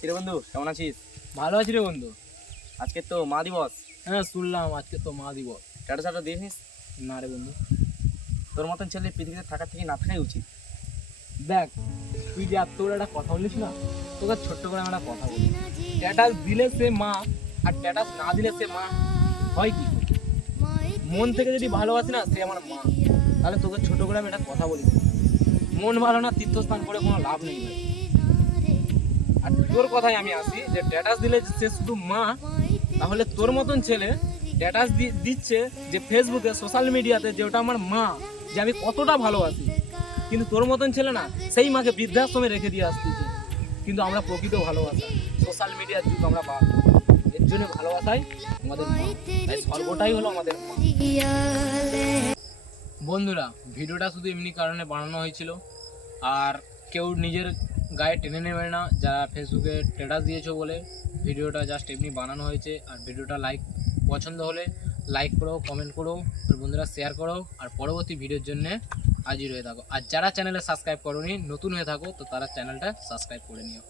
কিরে বন্ধু, কেমন আছিস? ভালো আছি রে বন্ধু। আজকে তো মা দিবস। হ্যাঁ শুনলাম আজকে তো মা দিবস। স্ট্যাটাস দিয়েছিস? না রে বন্ধু, তোর মতন ছেলে পৃথিবীতে থাকার থেকে না থাকাই উচিত। দেখ তুই যে এত বড় একটা কথা বলিস না, তোকে ছোট্ট করে আমি একটা কথা বলি। স্ট্যাটাস দিলে সে মা, আর স্ট্যাটাস না দিলে সে মা হয় কি? মন থেকে যদি ভালোবাসি না সে আমার মা, তাহলে তোকে ছোট করে আমি একটা কথা বলি। মন ভালো না তীর্থস্থান করে কোনো লাভ নেই ভাই। আর তোর কথায় আমি আসি যে স্ট্যাটাস দিলে সে শুধু মা, তাহলে তোর মতন ছেলে স্ট্যাটাস দিচ্ছে যে ফেসবুকে সোশ্যাল মিডিয়াতে যে ওটা আমার মা, যে আমি কতটা ভালোবাসি, কিন্তু তোর মতন ছেলে না সেই মাকে বৃদ্ধাশ্রমে রেখে দিয়ে আসতেছে। কিন্তু আমরা প্রকৃত ভালোবাসা সোশ্যাল মিডিয়ার যুগ, আমরা পাই এর জন্য ভালোবাসাই আমাদের মা, তাই সর্বটাই হলো আমাদের মা। বন্ধুরা, ভিডিওটা শুধু এমনি কারণে বানানো হয়েছিল, আর কেউ নিজের গায়ে টেনে নেবে না যারা ফেসবুকে স্ট্যাটাস দিয়েছো বলে। ভিডিওটা জাস্ট এমনি বানানো হয়েছে। আর ভিডিওটা পছন্দ হলে লাইক করো, কমেন্ট করো, আর বন্ধুরা শেয়ার করো, আর পরবর্তী ভিডিওর জন্য হাজির হয়ে থাকো। আর যারা চ্যানেলে সাবস্ক্রাইব করোনি, নতুন হয়ে থাকো, তো তারা চ্যানেলটা সাবস্ক্রাইব করে নিও।